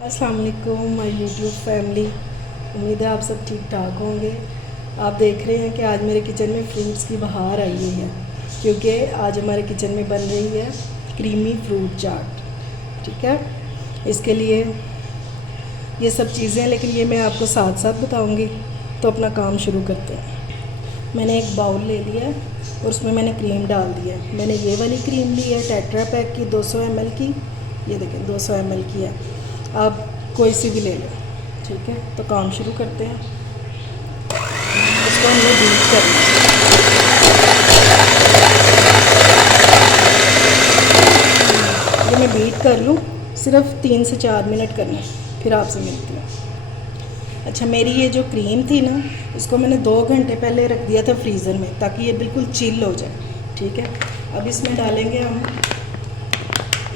अस्सलाम वालेकुम my YouTube family. उम्मीद है आप सब ठीक ठाक होंगे। आप देख रहे हैं कि आज मेरे किचन में फ्रूट्स की बहार आई हुई है, क्योंकि आज हमारे किचन में बन रही है क्रीमी फ्रूट चाट। ठीक है, इसके लिए ये सब चीज़ें, लेकिन ये मैं आपको साथ साथ बताऊंगी। तो अपना काम शुरू करते हैं। मैंने एक बाउल ले लिया है और उसमें मैंने क्रीम डाल दी है। मैंने ये वाली क्रीम ली है टेट्रा पैक की 200 ml की। ये देखें 200 ml की है, आप कोई सी भी ले लें। ठीक है, तो काम शुरू करते हैं। इसको हमने बीट करना है। ये मैं बीट कर लूँ, सिर्फ 3 से 4 मिनट करना है, फिर आपसे मिलती हूँ। अच्छा, मेरी ये जो क्रीम थी ना, इसको मैंने 2 घंटे पहले रख दिया था फ्रीज़र में, ताकि ये बिल्कुल चिल हो जाए। ठीक है, अब इसमें डालेंगे हम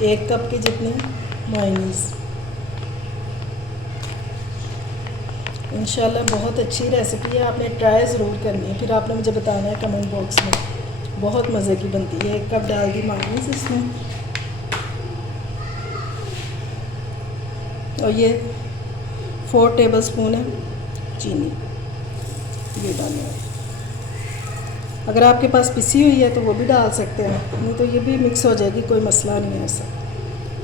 1 कप के जितने मायोनीज़। इंशाल्लाह बहुत अच्छी रेसिपी है, आपने ट्राई ज़रूर करनी है, फिर आपने मुझे बताना है कमेंट बॉक्स में। बहुत मज़े की बनती है। 1 कप डाल दी मायोनीज़ इसमें, और ये 4 टेबलस्पून है चीनी, ये डालनी है। अगर आपके पास पिसी हुई है तो वो भी डाल सकते हैं, नहीं तो ये भी मिक्स हो जाएगी, कोई मसला नहीं है ऐसा।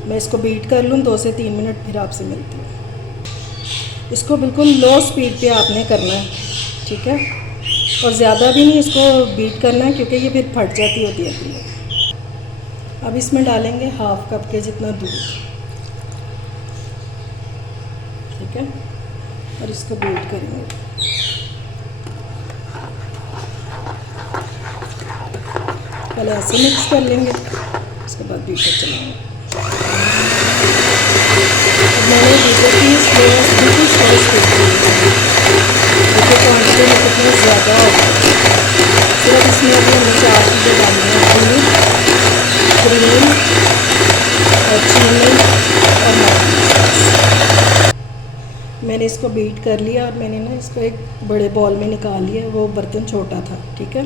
मैं इसको बीट कर लूँ 2 से 3 मिनट, फिर आपसे मिलती हूँ। इसको बिल्कुल लो स्पीड पे आपने करना है। ठीक है, और ज़्यादा भी नहीं इसको बीट करना है, क्योंकि ये फिर फट जाती होती है क्रीम। अब इसमें डालेंगे 1/2 कप के जितना दूध। ठीक है, और इसको बीट करेंगे। पहले ऐसे मिक्स कर लेंगे, उसके बाद बीटर चलाएंगे। अब मैंने बीटर की स्लो बिल्कुल स्लो स्पीड की, देखिए क्वान्टिटी में कितनी ज़्यादा हो गई। सिर्फ इसमें अभी हमें 4 चीज़ें डालनी है, दूध, क्रीम और चीनी और नमक। मैंने इसको बीट कर लिया और मैंने ना इसको एक बड़े बॉल में निकाल लिया, वो बर्तन छोटा था। ठीक है,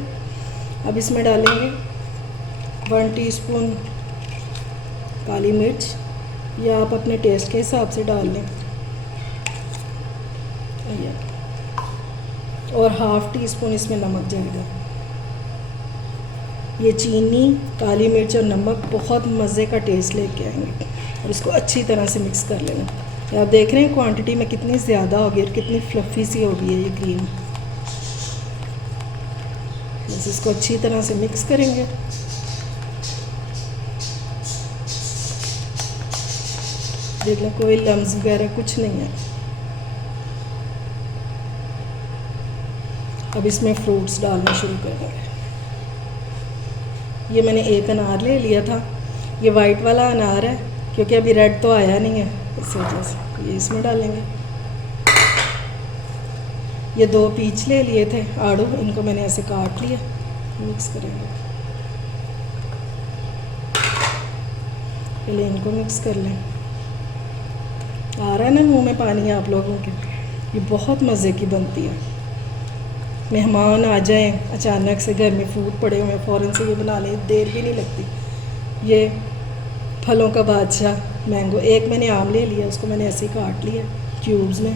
अब इसमें डालेंगे 1 टीस्पून काली मिर्च, या आप अपने टेस्ट के हिसाब से डाल लें, और 1/2 टीस्पून इसमें नमक जाएगा। ये चीनी, काली मिर्च और नमक बहुत मज़े का टेस्ट लेके आएंगे, और इसको अच्छी तरह से मिक्स कर लेना। आप देख रहे हैं क्वांटिटी में कितनी ज़्यादा होगी और कितनी फ्लफ़ी सी हो गई है ये क्रीम। बस इसको अच्छी तरह से मिक्स करेंगे। देख लें कोई लम्स वगैरह कुछ नहीं है। अब इसमें फ्रूट्स डालना शुरू करेंगे। ये मैंने 1 अनार ले लिया था, ये वाइट वाला अनार है, क्योंकि अभी रेड तो आया नहीं है, इस वजह से ये इसमें डालेंगे। ये 2 पीच ले लिए थे आड़ू, इनको मैंने ऐसे काट लिया। मिक्स करेंगे, पहले इनको मिक्स कर लें। आ रहा है ना मुंह में पानी आप लोगों के। ये बहुत मज़े की बनती है। मेहमान आ जाएं अचानक से, घर में फूड पड़े हुए, फ़ौरन से ये बना लें, देर भी नहीं लगती। ये फलों का बादशाह मैंगो, एक मैंने आम ले लिया, उसको मैंने ऐसे ही काट लिया क्यूब्स में।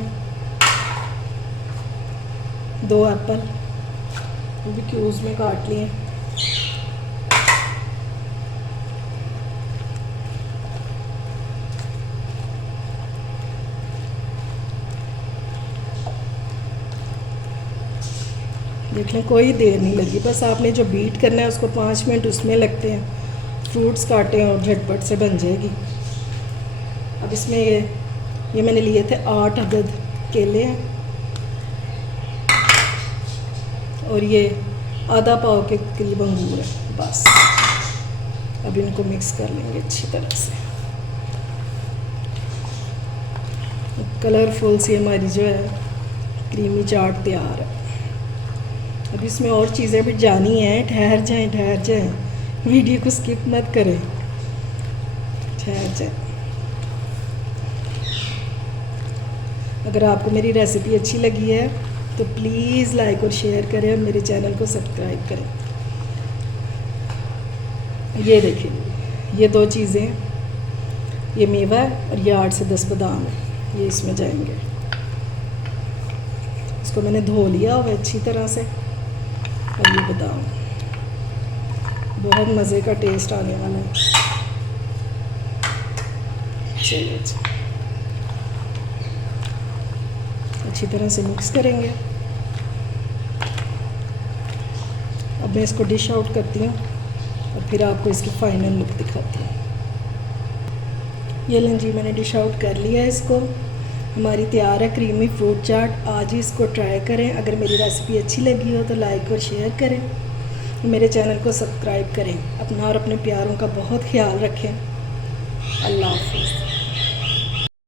2 एप्पल, वो भी क्यूब्स में काट लिए। देख लें कोई देर नहीं लगी, बस आपने जो बीट करना है उसको 5 मिनट उसमें लगते हैं। फ्रूट्स काटें और झटपट से बन जाएगी। अब इसमें ये मैंने लिए थे 8 अदद केले हैं, और ये आधा पाव के करीब अंगूर है। बस अब इनको मिक्स कर लेंगे अच्छी तरह से। कलरफुल सी हमारी जो है क्रीमी चाट तैयार है। अब इसमें और चीज़ें भी जानी हैं, ठहर जाएं, वीडियो को स्किप मत करें, ठहर जाएं। अगर आपको मेरी रेसिपी अच्छी लगी है तो प्लीज़ लाइक और शेयर करें, और मेरे चैनल को सब्सक्राइब करें। ये देखिए, ये 2 चीज़ें ये मेवा है और ये 8 से 10 बादाम है, ये इसमें जाएंगे। इसको मैंने धो लिया हुआ अच्छी तरह से। और ये बादाम बहुत मज़े का टेस्ट आने वाला है। चलिए अच्छी तरह से मिक्स करेंगे। अब मैं इसको डिश आउट करती हूँ और फिर आपको इसकी फाइनल लुक दिखाती हूँ। ये लें जी, मैंने डिश आउट कर लिया है इसको। हमारी तैयार है क्रीमी फ्रूट चाट। आज ही इसको ट्राई करें। अगर मेरी रेसिपी अच्छी लगी हो तो लाइक और शेयर करें, मेरे चैनल को सब्सक्राइब करें। अपना और अपने प्यारों का बहुत ख्याल रखें। अल्लाह हाफ़िज़।